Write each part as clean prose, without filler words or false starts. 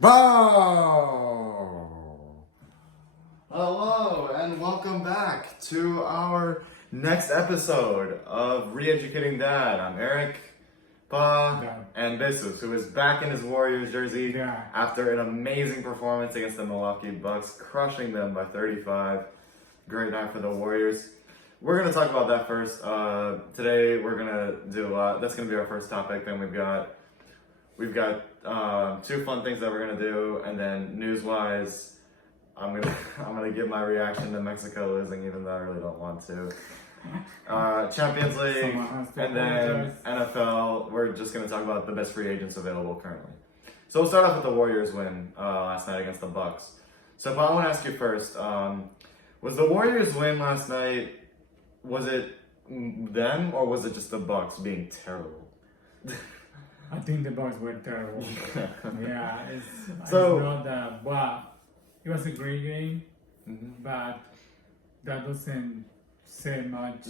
Bow! Hello and welcome back to our next episode of Re-Educating Dad. I'm Eric, and Besus, who is back in his Warriors jersey after an amazing performance against the Milwaukee Bucks, crushing them by 35. Great night for the Warriors. We're going to talk about that first. Today we're going to do that's going to be our first topic. Then we've got two fun things that we're gonna do, and then news-wise, I'm gonna give my reaction to Mexico losing, even though I really don't want to. Champions League, and then NFL. We're just gonna talk about the best free agents available currently. So we'll start off with the Warriors win last night against the Bucks. So if I want to ask you first, was the Warriors win last night? Was it them, or was it just the Bucks being terrible? I think the Bucks were terrible. It's not well. It was a great game, but that doesn't say much.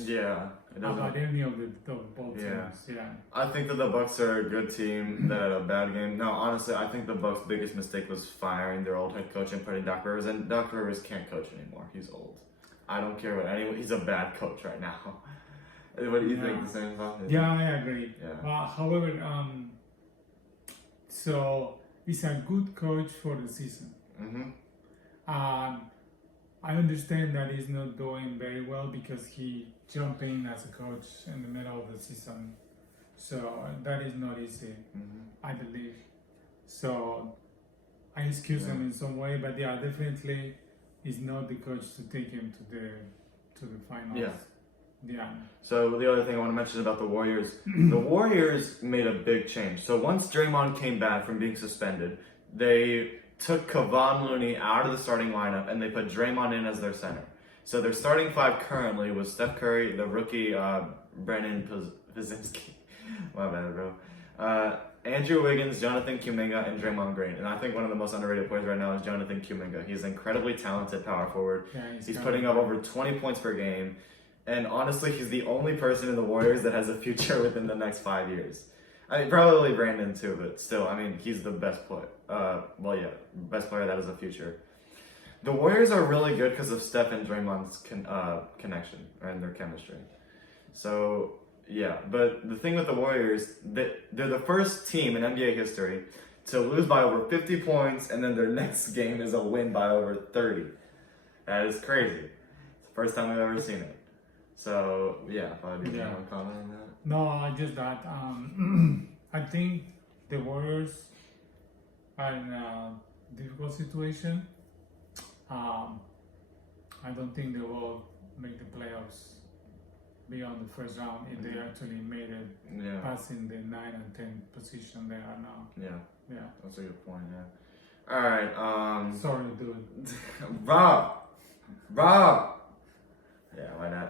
About any of the both teams. I think that the Bucks are a good team that had a bad game. No, honestly, I think the Bucks' biggest mistake was firing their old head coach and putting Doc Rivers. And Doc Rivers can't coach anymore. He's old. I don't care what anyone. He's a bad coach right now. What do you think? The same thought? Yeah, I agree. However, so he's a good coach for the season. I understand that he's not doing very well because he jumped in as a coach in the middle of the season. So that is not easy, I believe. So I excuse him in some way, but definitely he's not the coach to take him to the finals. So the other thing I want to mention about the Warriors, the Warriors made a big change. So once Draymond came back from being suspended, they took Kevon Looney out of the starting lineup and they put Draymond in as their center. So their starting five currently was Steph Curry, the rookie Brennan Pazimski, my bad, bro. Andrew Wiggins, Jonathan Kuminga, and Draymond Green. And I think one of the most underrated players right now is Jonathan Kuminga. He's an incredibly talented power forward. He's putting up over 20 points per game. And honestly, he's the only person in the Warriors that has a future within the next 5 years. I mean, probably Brandon too, but still, I mean, he's the best player. Best player that has a future. The Warriors are really good because of Steph and Draymond's connection and their chemistry. So, but the thing with the Warriors, they're the first team in NBA history to lose by over 50 points, and then their next game is a win by over 30. That is crazy. It's the first time we've ever seen it. So, probably do you want to comment on that? No, just that. I think the Warriors are in a difficult situation. I don't think they will make the playoffs beyond the first round if they actually made it passing the 9 and 10 position they are now. That's a good point, Alright, sorry, dude. Rob!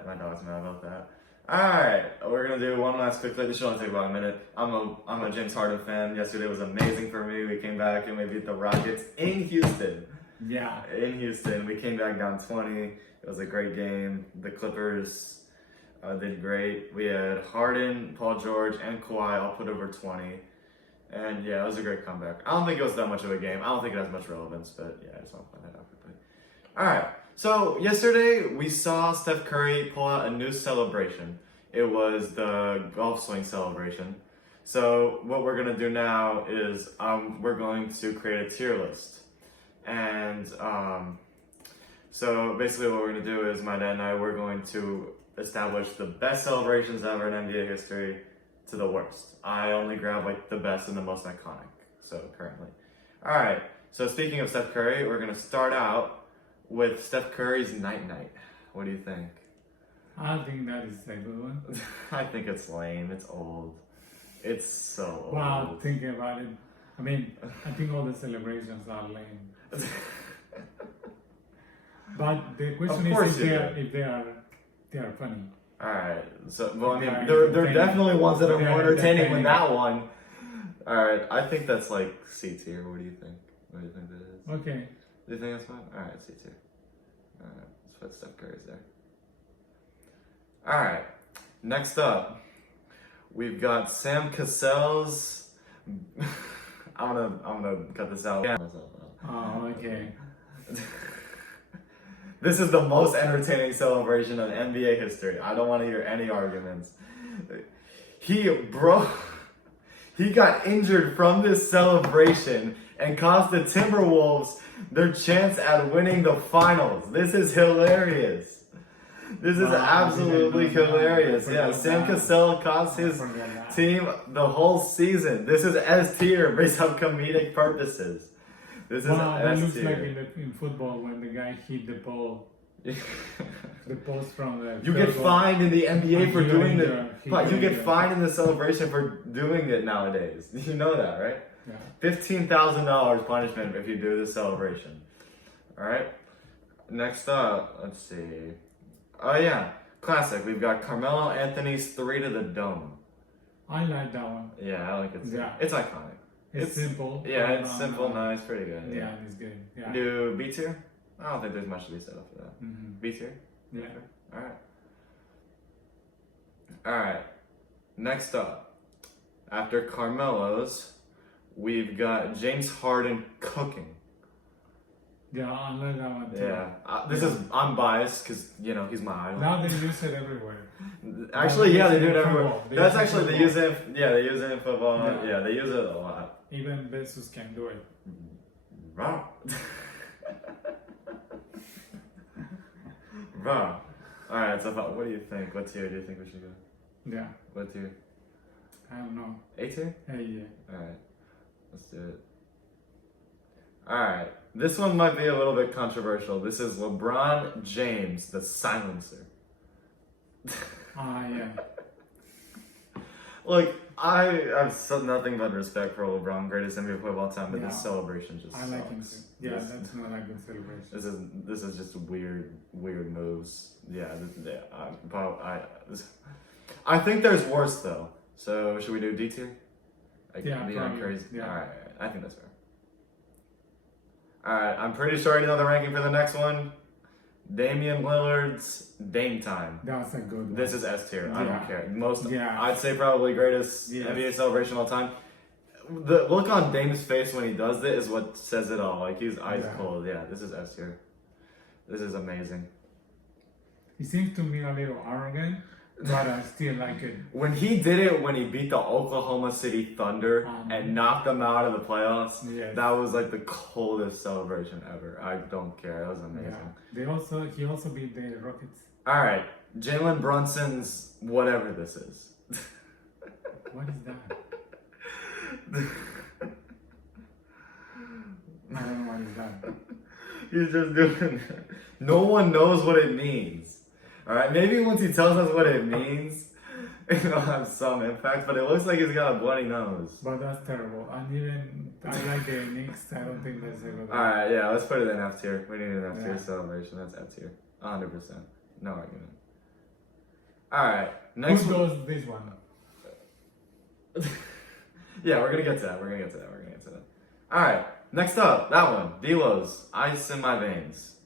My dog's mad about that. Alright, we're gonna do one last quick clip. This should only take about a minute. I'm a James Harden fan. Yesterday was amazing for me. We came back and we beat the Rockets in Houston. In Houston. We came back down 20. It was a great game. The Clippers did great. We had Harden, Paul George, and Kawhi all put over 20. And it was a great comeback. I don't think it was that much of a game. I don't think it has much relevance, but I just want to point that out quickly. Alright. So yesterday we saw Steph Curry pull out a new celebration. It was the golf swing celebration. So what we're gonna do now is we're going to create a tier list. And so basically what we're gonna do is my dad and I, we're going to establish the best celebrations ever in NBA history to the worst. I only grab the best and the most iconic. So currently. Alright, so speaking of Steph Curry, we're gonna start out with Steph Curry's Night Night. What do you think? I think that is a good one. I think it's lame. It's old. It's so old. Wow, thinking about it. I mean, I think all the celebrations are lame. But the question is if they are funny. Alright. So, well, I mean, there are definitely ones that are more entertaining than that one. Alright, I think that's C tier. What do you think? What do you think that is? Okay. Do you think that's fine? Alright, C tier. Alright, let's put Steph Curry's there. Alright, next up, we've got Sam Cassell's I'm gonna cut this out. Yeah. Oh, okay. This is the most entertaining celebration in NBA history. I don't want to hear any arguments. He got injured from this celebration and cost the Timberwolves their chance at winning the finals. This is hilarious. This is absolutely hilarious. Yeah, Sam Cassell cost his team the whole season. This is S tier based on comedic purposes. This is Wow, that S looks tier. like in football when the guy hit the ball, the post from the. You get fined in the NBA for doing it. But You get fined in the celebration for doing it nowadays. You know that, right? Yeah. $15,000 punishment if you do this celebration. All right. Next up, let's see. Oh yeah, classic. We've got Carmelo Anthony's 3 to the dome. I like that one. Yeah, I like it too. Yeah. It's iconic. It's simple. Yeah, it's simple, nice, pretty good. Yeah, it's good. Yeah. Do B tier? I don't think there's much to be said after that. Mm-hmm. B tier? Yeah. Alright. Alright. Next up, after Carmelo's, we've got James Harden cooking. Yeah, I like that one too. Yeah. I'm biased because, he's my idol. Now they use it everywhere. Actually, yeah, they do it everywhere. Football. They That's use it actually, in they use it, they use it in football. Yeah. Yeah, they use it a lot. Even Besus can do it. Raw. Raw. Alright, so what do you think? What tier do you think we should go? Yeah. What tier? I don't know. A tier? Hey, yeah. Alright, let's do it. Alright, this one might be a little bit controversial. This is LeBron James, the silencer. Yeah. Look, I have nothing but respect for LeBron, greatest NBA player of all time, but this celebration just I like him too. sucks. Yeah, that's not a good celebration. This is just weird moves. Yeah, I think there's worse though. So should we do D tier? Yeah, probably. Crazy. Yeah. All right, I think that's fair. All right, I'm pretty sure I know the ranking for the next one. Damian Lillard's Dame Time. That's a good one. This is S tier. I don't care. Yeah. I'd say probably greatest Yes. NBA celebration of all time. The look on Dame's face when he does it is what says it all. Like he's ice cold. Yeah, this is S tier. This is amazing. He seems to me a little arrogant, but I still like it. When he did it, when he beat the Oklahoma City Thunder and knocked them out of the playoffs, that was like the coldest celebration ever. I don't care. It was amazing. Yeah. He also beat the Rockets. All right, Jalen Brunson's whatever this is. What is that? I don't know what is that. He's just doing it. No one knows what it means. All right, maybe once he tells us what it means, it'll have some impact. But it looks like he's got a bloody nose. But that's terrible. And even I like the Knicks. I don't think that's a good. All right, yeah, let's put it in F tier. We need an F tier celebration. That's F tier, 100%. No argument. All right, next Who one. does this one? Yeah, we're gonna get to that. All right, next up, that one. D'Lo's Ice in My Veins.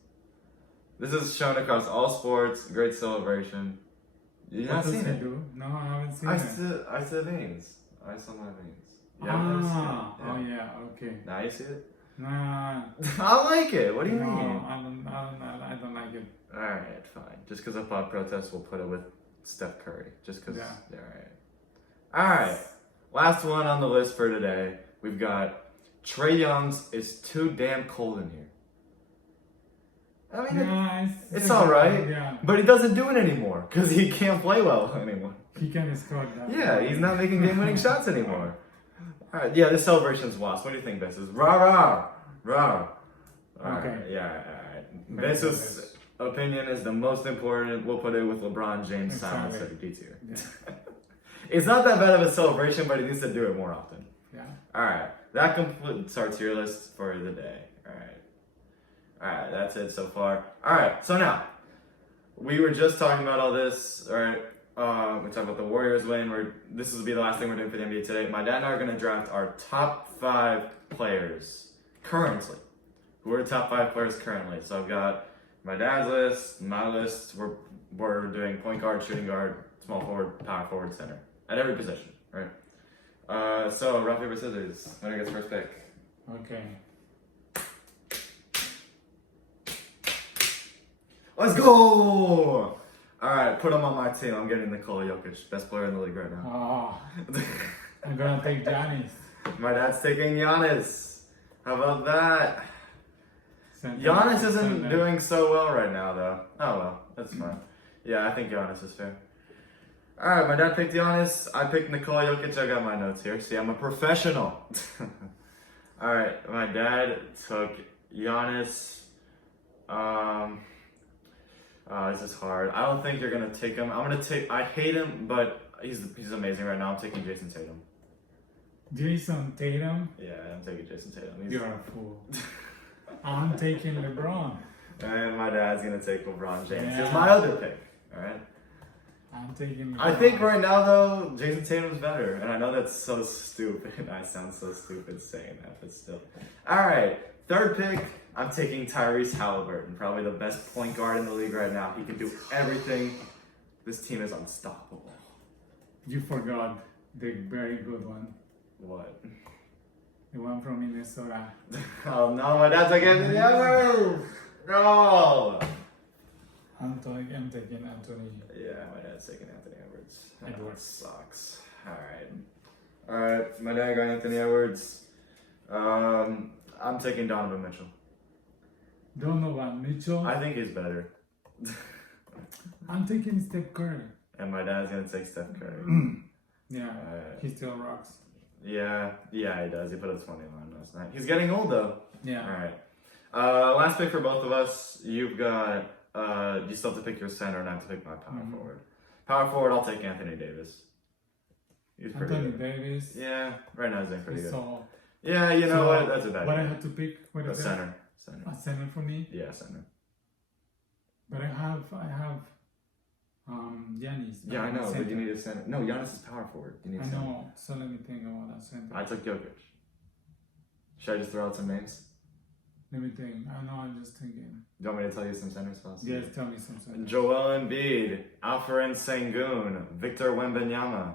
This is shown across all sports. Great celebration. You not seen it? No, I haven't seen Ice it. the veins. Ice on my veins. You haven't seen it? Oh yeah, okay. Now you see it? Nah. I like it. What do you No, mean? I don't like it. All right, fine. Just because of pop protest, we'll put it with Steph Curry. Just because. Yeah. All right. Last one on the list for today. We've got Trae Young's "It's Too Damn Cold in Here." I mean, it's all right. Yeah. But he doesn't do it anymore because he can't play well anymore. He can score that. Yeah, he's not making game-winning shots anymore. All right, yeah, this celebration's lost. What do you think, Besus? Rah rah rah. All right, yeah, all right. Besus' opinion is the most important. We'll put it with LeBron James' silence at D tier. Yeah. It's not that bad of a celebration, but he needs to do it more often. Yeah. All right, that completes our tier list for the day. All right, that's it so far. All right, so now we were just talking about all this. All right, we talked about the Warriors win. This will be the last thing we're doing for the NBA today. My dad and I are going to draft our top 5 players currently. Who are the top 5 players currently? So I've got my dad's list, my list. We're doing point guard, shooting guard, small forward, power forward, center at every position. Right. So rock paper scissors. Winner gets first pick. Okay. Let's go! Alright, put him on my team. I'm getting Nikola Jokic, best player in the league right now. Oh, I'm gonna take Giannis. My dad's taking Giannis. How about that? Giannis isn't doing so well right now, though. Oh well, that's fine. Yeah, I think Giannis is fair. Alright, my dad picked Giannis. I picked Nikola Jokic. I got my notes here. See, I'm a professional. Alright, my dad took Giannis. This is hard. I don't think you're gonna take him. I hate him, but he's amazing right now. I'm taking Jason Tatum. Jason Tatum? Yeah, I'm taking Jason Tatum. You're a fool. I'm taking LeBron. And my dad's gonna take LeBron James. Yeah. He's my other pick. Alright. I'm taking LeBron. I think right now though, Jason Tatum's better. And I know that's so stupid. I sound so stupid saying that, but still. Alright, third pick. I'm taking Tyrese Halliburton, probably the best point guard in the league right now. He can do everything. This team is unstoppable. You forgot the very good one. What? The one from Minnesota. Oh no, my dad's taking Anthony Edwards! No! I'm taking Anthony. Yeah, my dad's taking Anthony Edwards. Edwards. Sucks. Alright, my dad got Anthony Edwards. I'm taking Donovan Mitchell. Donovan Mitchell. I think he's better. I'm taking Steph Curry. And my dad's gonna take Steph Curry. Yeah, he still rocks. Yeah, he does. He put a 20 on last night. He's getting old though. Yeah. Alright. Last pick for both of us. You've got, you still have to pick your center and I have to pick my power forward. Power forward, I'll take Anthony Davis. He's pretty Anthony good. Davis. Yeah, right now he's doing pretty good. So, Yeah, you know what? That's a bad what I pick. had to pick? What A is it? center. A center for me. Yeah, center. But I have Giannis. Yeah, I know, but center. you need a center. No, Giannis is power forward. You need I center. know. So let me think about that center. I took Jokic. Should I just throw out some names? Let me think. I know. I'm just thinking. Do you want me to tell you some center spots? Yes, tell me some center. Joel Embiid, Alperen Sengun, Victor Wembanyama.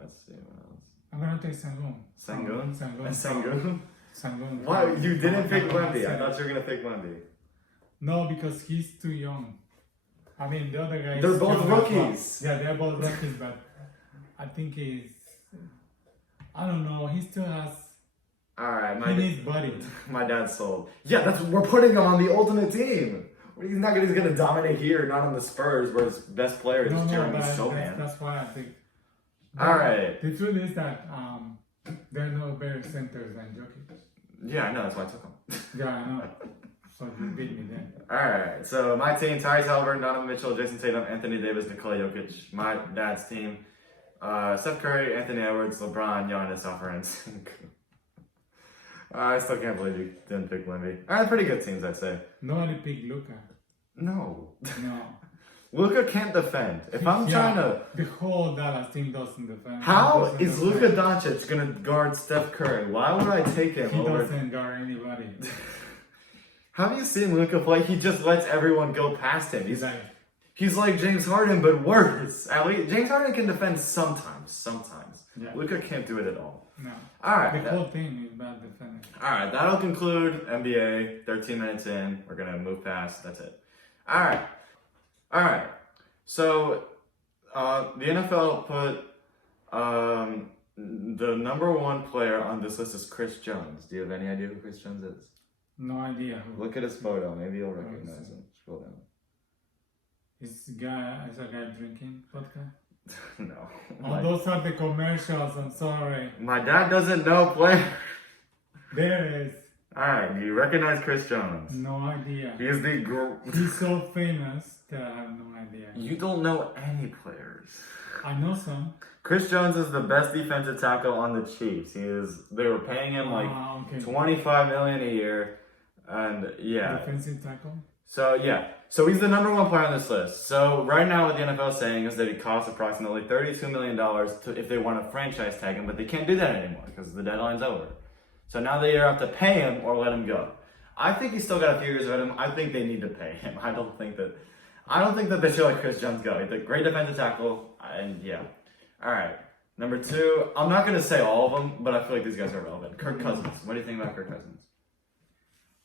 Let's see what else. I'm gonna take Sengun. Sengun? Sengun. Sengun? Why? You didn't pick Wemby. I Sengun. thought you were going to pick Wemby. No, because he's too young. I mean, the other guys. They're both still have rookies. Yeah, they're both rookies, but I think he's. I don't know. He still has. Alright, He needs body. my dad's sold. Yeah, we're putting him on the ultimate team. He's gonna dominate here, not on the Spurs, where his best player is Jeremy Sohan. That's why I think. Alright. The truth is that there are no better centers than Jokic. Yeah, I know, that's why I took him. Yeah, I know. So you beat me then. Alright, so my team, Tyrese Halliburton, Donovan Mitchell, Jason Tatum, Anthony Davis, Nikola Jokic. My dad's team, Steph Curry, Anthony Edwards, LeBron, Giannis, Alperen Sengun. I still can't believe you didn't pick Wemby. Alright, pretty good teams, I'd say. Nobody picked Luka. No. No. Luka can't defend. If I'm trying to... The whole Dallas team doesn't defend. How is Luka Doncic going to guard Steph Curry? Why would I take him He over... doesn't guard anybody. Have you seen Luka play? He just lets everyone go past him. He's Like, like James Harden, but worse. At least James Harden can defend sometimes. Yeah. Luka can't do it at all. no. Alright. The whole team is bad defending. Alright, that'll conclude NBA. 13 minutes in. We're going to move past. That's it. Alright. So, the NFL put the number one player on this list is Chris Jones. Do you have any idea who Chris Jones is? No idea. Look at his photo. Maybe you'll recognize him. Scroll down. Is a guy drinking vodka? No. Oh, those are the commercials. I'm sorry. My dad doesn't know players. There it is. Alright, do you recognize Chris Jones? No idea. He is the He's so famous that I have no idea. You don't know any players. I know some. Chris Jones is the best defensive tackle on the Chiefs. They were paying him like Okay. $25 million a year. And yeah. Defensive tackle? So he's the number one player on this list. So right now what the NFL is saying is that it costs approximately $32 million if they want to franchise tag him, but they can't do that anymore because the deadline's over. So now they either have to pay him or let him go. I think he's still got a few years of him. I think they need to pay him. I don't think that they should let Chris Jones go. He's a great defensive tackle, and yeah. All right. Number 2, I'm not going to say all of them, but I feel like these guys are relevant. Kirk Cousins. What do you think about Kirk Cousins?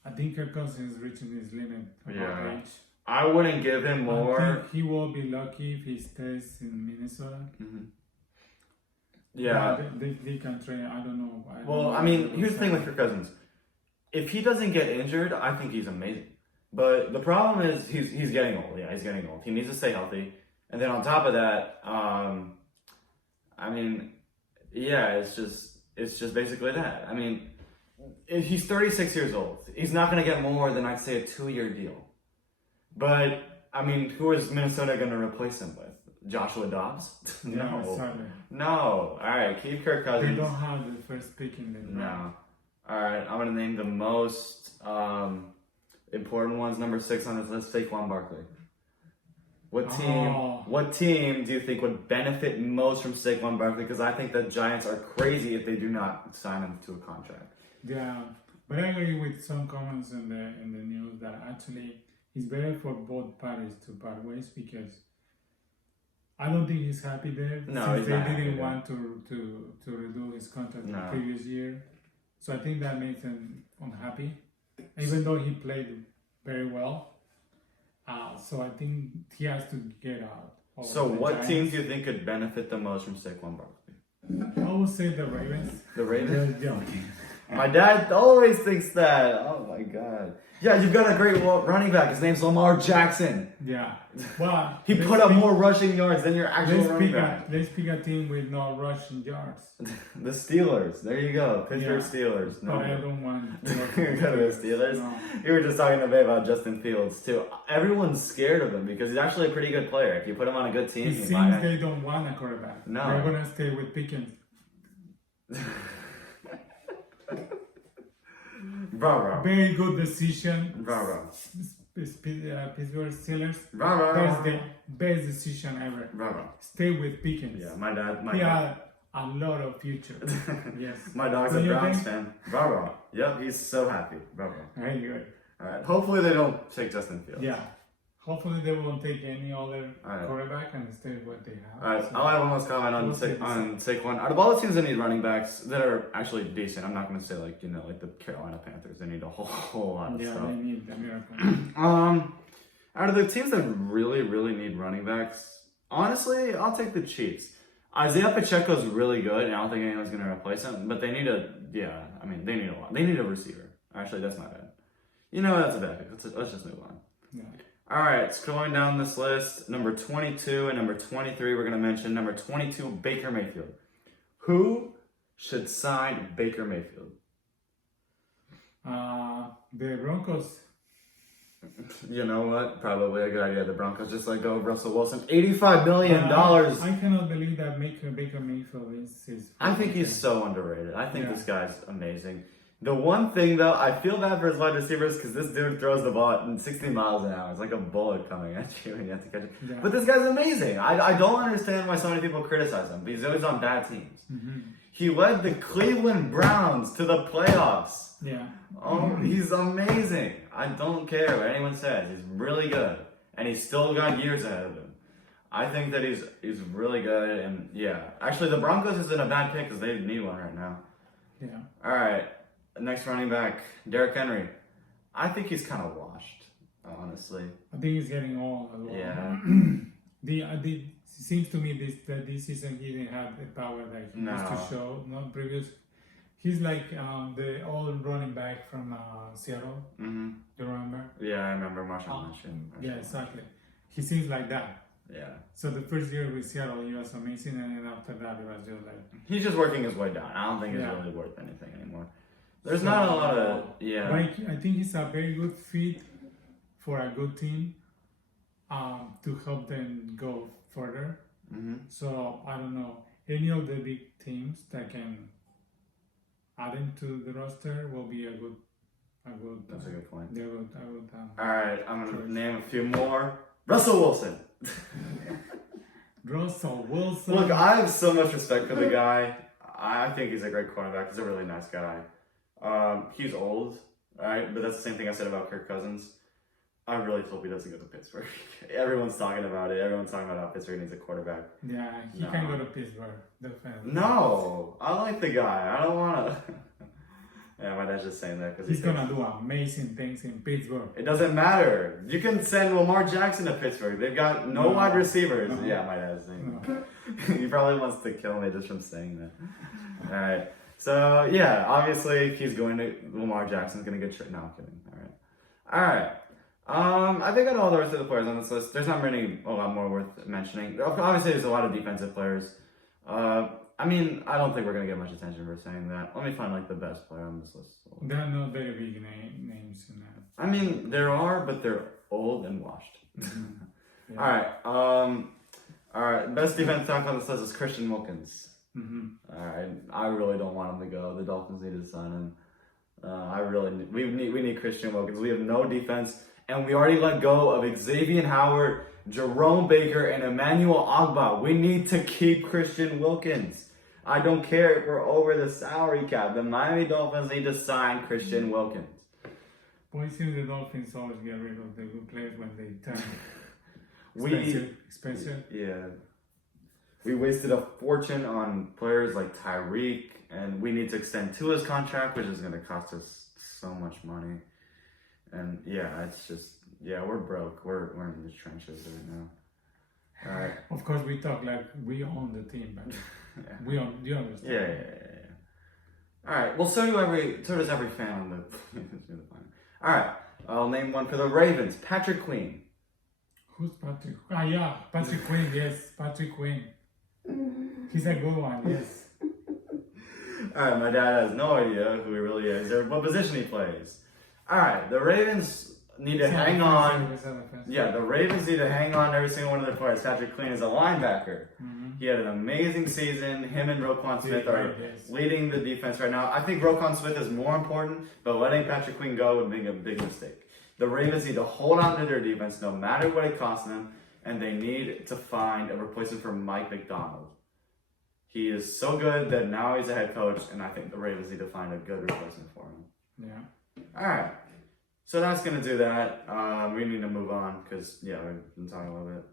I think Kirk Cousins is reaching his limit of age. I wouldn't give him more. I think he will be lucky if he stays in Minnesota. Mm-hmm. Yeah. They can train. I don't know. Here's the thing with Kirk Cousins. If he doesn't get injured, I think he's amazing. But the problem is he's getting old. Yeah, he's getting old. He needs to stay healthy. And then on top of that, it's just basically that. I mean, he's 36 years old. He's not going to get more than, I'd say, a 2-year deal. But, I mean, who is Minnesota going to replace him with? Joshua Dobbs? No. Sadly. No. All right, keep Kirk Cousins. They don't have the first pick in the draft. No. All right, I'm going to name the most important ones. Number 6 on this list, Saquon Barkley. What team do you think would benefit most from Saquon Barkley? Because I think the Giants are crazy if they do not sign him to a contract. Yeah, but I agree with some comments in the news that actually it's better for both parties to part ways, because I don't think he's happy there. No, since they didn't want to redo his contract the previous year. So I think that makes him unhappy, even though he played very well. So I think he has to get out. So what teams do you think could benefit the most from Saquon Barkley? I would say the Ravens. The Ravens? Yeah. My dad always thinks that. Oh my God. Yeah, you've got a great running back. His name's Lamar Jackson. Yeah. Well, he put up more rushing yards than your actual running back. Let's pick a team with no rushing yards. The Steelers. There you go. Pittsburgh Steelers. No, I don't want to go to the Steelers. No. You were just talking about Justin Fields too. Everyone's scared of him because he's actually a pretty good player. If you put him on a good team, it seems they don't want a quarterback. No, they're gonna stay with Pickens. Bravo. Very good decision. Bravo. Pittsburgh Steelers. Bravo. That's the best decision ever. Bravo. Stay with Pickens. Yeah, my dad. He had a lot of future. Yes. My dog's a Browns fan. Bravo. Yep, he's so happy. Bravo. Very good. All right. Hopefully they don't take Justin Fields. Yeah. Hopefully they won't take any other quarterback and stay what they have. All right, so I'll have one last comment on Saquon. Out of all the teams that need running backs that are actually decent, I'm not going to say like the Carolina Panthers. They need a whole lot of stuff. Yeah, they need a miracle. Out of the teams that really, really need running backs, honestly, I'll take the Chiefs. Isaiah Pacheco's really good, and I don't think anyone's going to replace him. But they need a lot. They need a receiver. Actually, that's not bad. That's a bad pick. Let's just move on. Yeah. All right, scrolling down this list, number 22 and number 23, we're going to mention number 22, Baker Mayfield. Who should sign Baker Mayfield? The Broncos. You know what? Probably a good idea. The Broncos just let go of Russell Wilson. $85 million. I cannot believe that Baker Mayfield is I think he's so underrated. I think this guy's amazing. The one thing, though, I feel bad for his wide receivers because this dude throws the ball at 60 miles an hour. It's like a bullet coming at you and you have to catch it. Yeah. But this guy's amazing. I don't understand why so many people criticize him, but he's always on bad teams. Mm-hmm. He led the Cleveland Browns to the playoffs. Yeah. Oh, he's amazing. I don't care what anyone says. He's really good. And he's still got years ahead of him. I think that he's really good. And, actually, the Broncos isn't a bad pick because they need one right now. Yeah. All right. Next running back, Derrick Henry. I think he's kind of washed, honestly. I think he's getting old as well. Yeah. It seems to me this season he didn't have the power that he used to show. Not previous. He's like the old running back from Seattle. Mm-hmm. Do you remember? Yeah, I remember Marshall. Yeah, exactly. He seems like that. Yeah. So the first year with Seattle, he was amazing, and then after that, it was just like... He's just working his way down. I don't think he's really worth anything anymore. There's not a lot of... Yeah. But I think he's a very good fit for a good team to help them go further. Mm-hmm. So, I don't know. Any of the big teams that can add him to the roster will be a good... That's a good point. All right, I'm going to name a few more. Russell Wilson. Russell Wilson. Look, I have so much respect for the guy. I think he's a great quarterback. He's a really nice guy. He's old, right? But that's the same thing I said about Kirk Cousins. I really hope he doesn't go to Pittsburgh. Everyone's talking about it. Everyone's talking about how Pittsburgh needs a quarterback. Yeah, he No. can go to Pittsburgh. Definitely. No, I like the guy. I don't want to. Yeah, my dad's just saying that because He's gonna do amazing things in Pittsburgh. It doesn't matter. You can send Lamar Jackson to Pittsburgh. They've got no wide receivers. No. Yeah, my dad's saying that. He probably wants to kill me just from saying that. All right. So yeah, obviously he's going to Lamar Jackson's going to get no, I'm kidding. All right. I think I know all the rest of the players on this list. There's not a lot more worth mentioning. Obviously, there's a lot of defensive players. I mean, I don't think we're gonna get much attention for saying that. Let me find like the best player on this list. There are no very big names in that. I mean, there are, but they're old and washed. Mm-hmm. Yeah. All right. Best defensive tackle on this list is Christian Wilkins. Mm-hmm. All right. I really don't want him to go. The Dolphins need to sign him. We need Christian Wilkins. We have no defense, and we already let go of Xavier Howard, Jerome Baker, and Emmanuel Ogbah. We need to keep Christian Wilkins. I don't care if we're over the salary cap. The Miami Dolphins need to sign Christian Wilkins. Boy, seems the Dolphins always get rid of the good players when they turn expensive. Yeah. We wasted a fortune on players like Tyreek, and we need to extend Tua's contract, which is going to cost us so much money. And yeah, it's just, we're broke. We're in the trenches right now. All right. Of course, we talk like we own the team, but we own. You understand? Yeah. All right. Well, so does every fan on the. All right. I'll name one for the Ravens. Patrick Queen. Who's Patrick? Patrick Quinn. Yes, Patrick Quinn. He's a good one. Yes. All right. My dad has no idea who he really is or what position he plays. All right. The Ravens need to hang on. Yeah, the Ravens need to hang on to every single one of their players. Patrick Queen is a linebacker. Mm-hmm. He had an amazing season. Him and Roquan Smith are leading the defense right now. I think Roquan Smith is more important, but letting Patrick Queen go would be a big mistake. The Ravens need to hold on to their defense no matter what it costs them, and they need to find a replacement for Mike McDonald. He is so good that now he's a head coach, and I think the Ravens need to find a good replacement for him. Yeah. All right. So that's going to do that. We need to move on because, we've been talking a little bit.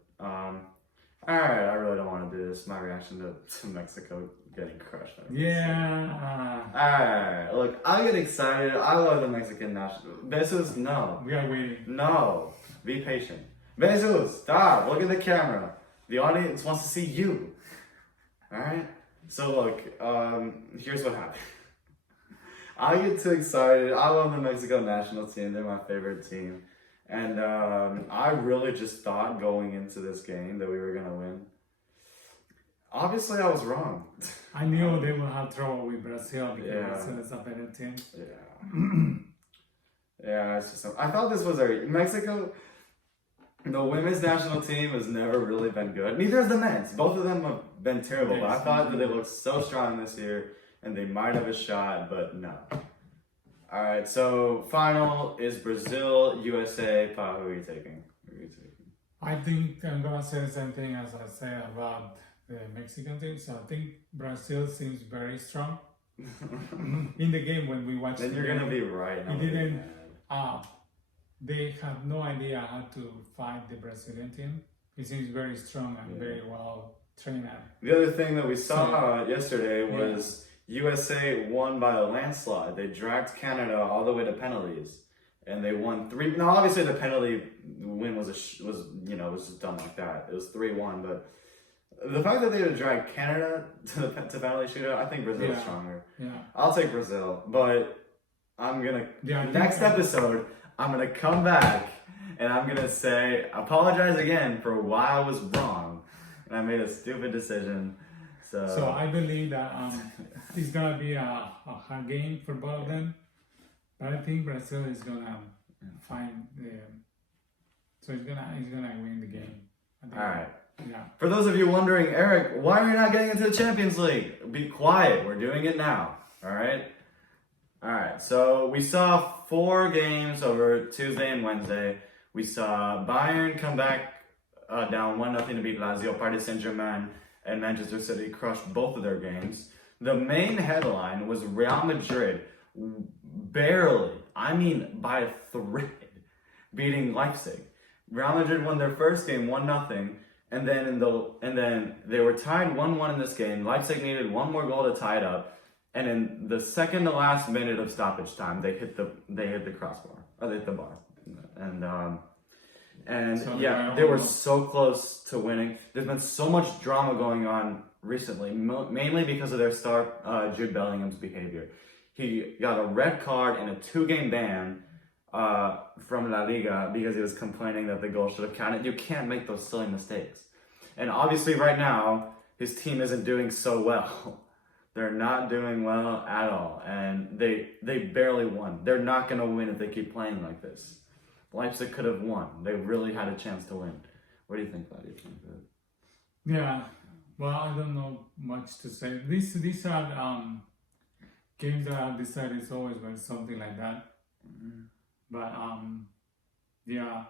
All right, I really don't want to do this. My reaction to Mexico getting crushed. Yeah. All right, look, I get excited. I love the Mexican national. Besus, no. We are waiting. No. Be patient. Besus, stop. Look at the camera. The audience wants to see you. All right? So, look, here's what happened. I get too excited. I love the Mexico national team. They're my favorite team. And I really just thought going into this game that we were going to win. Obviously, I was wrong. I knew they would have trouble with Brazil because Brazil is a better team. Yeah. It's just. I thought this was Mexico. The women's national team has never really been good. Neither has the men's. Both of them have been terrible. But I thought that they looked so strong this year. And they might have a shot, but no. All right, so final is Brazil, USA. Pa, who are you taking? I think I'm going to say the same thing as I said about the Mexican team. So I think Brazil seems very strong. In the game when we watched then you're going to be right. They have no idea how to fight the Brazilian team. It seems very strong and very well trained. The other thing that we saw yesterday was... USA won by a landslide. They dragged Canada all the way to penalties, and they won 3. Now, obviously, the penalty win was just done like that. It was 3-1, but the fact that they would drag Canada to penalty shootout, I think Brazil is stronger. Yeah, I'll take Brazil, but I'm gonna next episode I'm gonna come back and I'm gonna apologize again for why I was wrong and I made a stupid decision. So I believe that it's gonna be a hard game for both of them, but I think Brazil is gonna find so he's gonna win the game. All right. Yeah. For those of you wondering, Eric, why are you not getting into the Champions League? Be quiet. We're doing it now. All right. All right. So we saw 4 games over Tuesday and Wednesday. We saw Bayern come back down 1-0 to beat Lazio. Paris Saint-Germain and Manchester City crushed both of their games. The main headline was Real Madrid barely, I mean by a thread, beating Leipzig. Real Madrid won their first game 1-0, and then they were tied 1-1 in this game. Leipzig needed one more goal to tie it up, and in the second to last minute of stoppage time, they hit the crossbar, or they hit the bar, and So yeah, they were so close to winning. There's been so much drama going on recently, mainly because of their star Jude Bellingham's behavior. He got a red card and a 2-game ban from La Liga because he was complaining that the goal should have counted. You can't make those silly mistakes. And obviously right now, his team isn't doing so well. They're not doing well at all. And they barely won. They're not going to win if they keep playing like this. Leipzig could have won. They really had a chance to win. What do you think, Claudia? Yeah, well, I don't know much to say. These are games that I've decided is always been something like that. But yeah,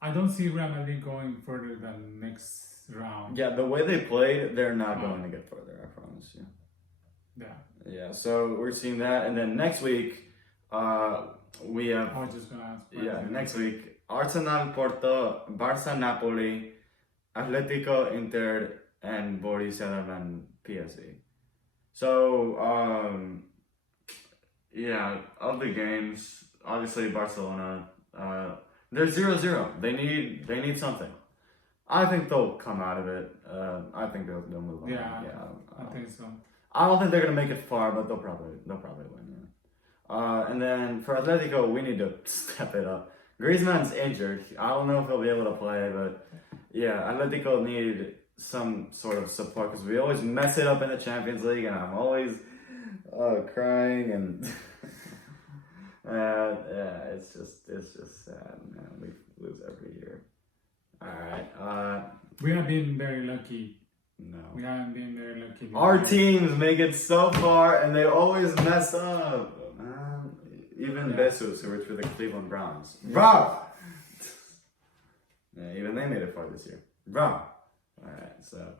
I don't see Real Madrid going further than next round. Yeah, the way they played, they're not going to get further, I promise you. Yeah. Yeah, so we're seeing that. And then next week, we have... I was just going to ask. Yeah, next week, Arsenal, Porto, Barça, Napoli, Atletico, Inter, and Borussia Dortmund, PSV. So, yeah, of the games, obviously Barcelona, they're 0-0. They need something. I think they'll come out of it. I think they'll move on. Yeah, I think so. I don't think they're gonna make it far, but they'll probably win. Yeah. And then for Atletico, we need to step it up. Griezmann's injured. I don't know if he'll be able to play, but yeah, Atletico need some sort of support because we always mess it up in the Champions League, and I'm always crying and yeah, it's just sad, man. We lose every year. All right. We have been very lucky. No. We haven't been very lucky. Our teams make it so far, and they always mess up. Even Besus, who works for the Cleveland Browns. Bro! Yeah, even they made it far this year. Bro! Alright, so...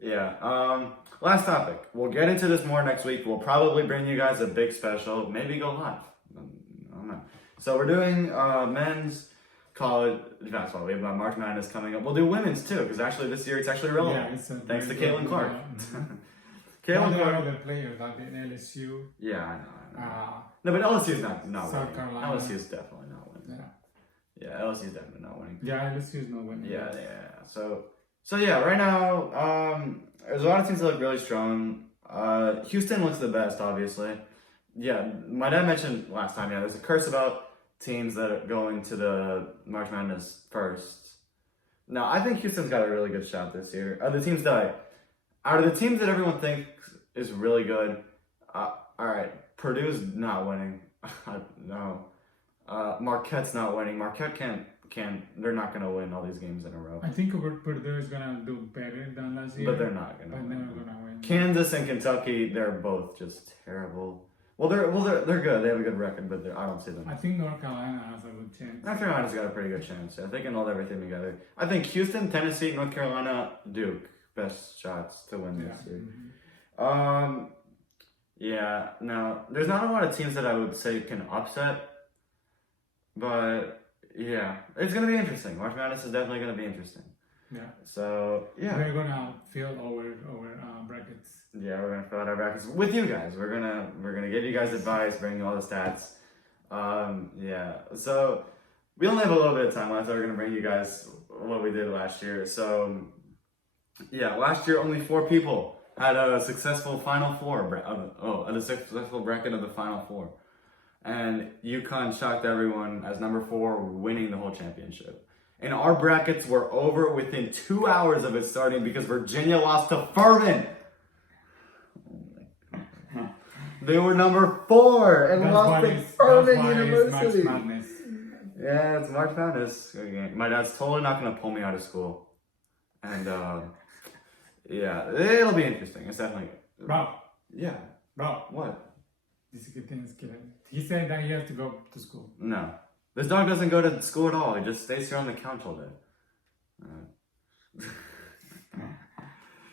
Yeah, last topic. We'll get into this more next week. We'll probably bring you guys a big special. Maybe go live. I don't know. So we're doing men's college basketball. We have March Madness coming up. We'll do women's too, because actually this year it's actually relevant. Yeah, thanks to Caitlin Clark. Caitlin Clark. Other players like the LSU. Yeah, I know. No, but LSU's not South winning. Carolina. LSU's definitely not winning. Yeah, LSU's definitely not winning. Yeah, LSU's not winning. Yeah. So yeah, right now, there's a lot of teams that look really strong. Houston looks the best, obviously. Yeah, my dad mentioned last time, there's a curse about teams that are going to the March Madness first. Now, I think Houston's got a really good shot this year. Out of the teams that everyone thinks is really good, alright, Purdue's not winning. No. Marquette's not winning. Marquette they're not going to win all these games in a row. I think Purdue is going to do better than last year. But they're not going to win. They're going to win. Kansas and Kentucky, they're both just terrible. Well, they're good. They have a good record, but I don't see them. I think North Carolina has a good chance. North Carolina's got a pretty good chance. Yeah, they can hold everything together. I think Houston, Tennessee, North Carolina, Duke, best shots to win this year. Mm-hmm. Yeah. Now, there's not a lot of teams that I would say can upset, but yeah, it's gonna be interesting. March Madness is definitely gonna be interesting. Yeah. So yeah, we're gonna fill our brackets. Yeah, we're gonna fill out our brackets with you guys. We're gonna give you guys advice, bring you all the stats. Yeah. So we only have a little bit of time left. So we're gonna bring you guys what we did last year. So yeah, last year only 4 people had a successful Final Four. A successful bracket of the Final Four, and UConn shocked everyone as number 4, winning the whole championship. And our brackets were over within 2 hours of it starting because Virginia lost to Furman. They were number 4 and lost to Furman University. Yeah, it's March Madness. My dad's totally not going to pull me out of school. And yeah, it'll be interesting. It's definitely. Bro. Yeah. Bro. What? He said that he has to go to school. No. This dog doesn't go to school at all. He just stays here on the couch all day.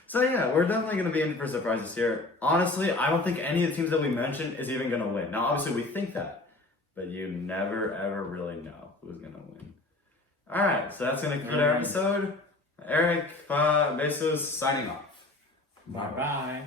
So yeah, we're definitely going to be in for surprises here. Honestly, I don't think any of the teams that we mentioned is even going to win. Now, obviously, we think that. but you never ever really know who's gonna win. All right, so that's gonna conclude our episode. Eric, Besus, Signing off. Bye bye.